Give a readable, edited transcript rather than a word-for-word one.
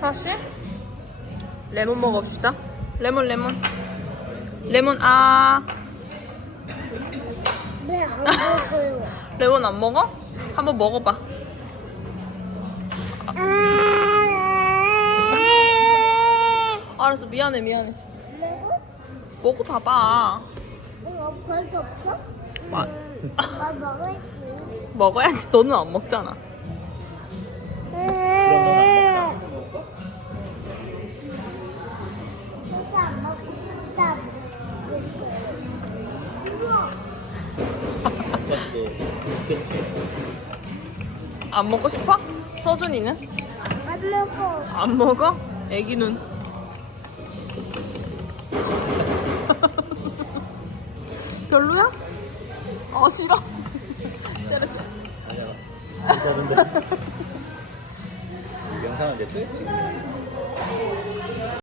사실 레몬 먹읍시다. 레몬 아 왜 안 먹어요? 레몬 안 먹어? 한번 먹어봐. 알았어 미안해 먹어봐봐. 이거 벌써 없어? 아. 나 먹을게. 먹어야지. 너는 안 먹잖아. 진짜 안 먹고 싶다. 안 먹고 싶어? 서준이는? 안 먹어. 안 먹어? 애기 눈. 별로야? 싫어. 때려치. 아니야. 영상은 이제 찍지.